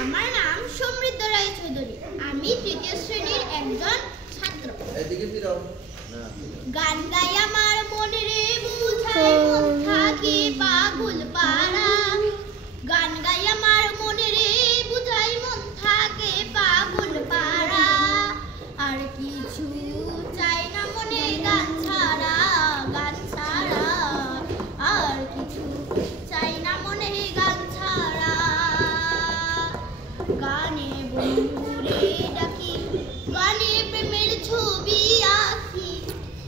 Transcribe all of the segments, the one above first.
আমার নাম সমৃদ্ধ রায় চৌধুরী। আমি তৃতীয় শ্রেণীর একজন ছাত্র। গান গাই আমার মনে রে বুঝাই মন থাকে পাগল পাড়া। গান গাই আমার মনে রে বুঝাই মন থাকে পাগল পাড়া। আর কিছু চাই না মনে গান ছাড়া, গান ছাড়া। আর কিছু চাই না মনে গান ছাড়া। গানে বন্ধুরে ডাকি, গানে প্রেমের ছবি আঁকি।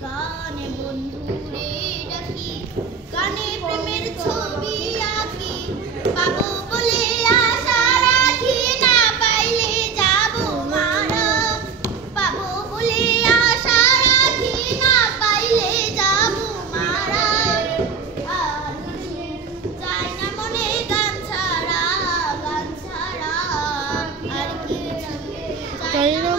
গানে বন্ধুরে ডাকি, গানে প্রেমের ছবি আঁকি। পাবো বলে আশা রাখি, না পাইলে যাবো মারা। পাবো বলে আশা রাখি, না পাইলে যাবো মারা। আর কিছু চাই না মনে গান ছাড়া, গান ছাড়া। আর কিছু চাই না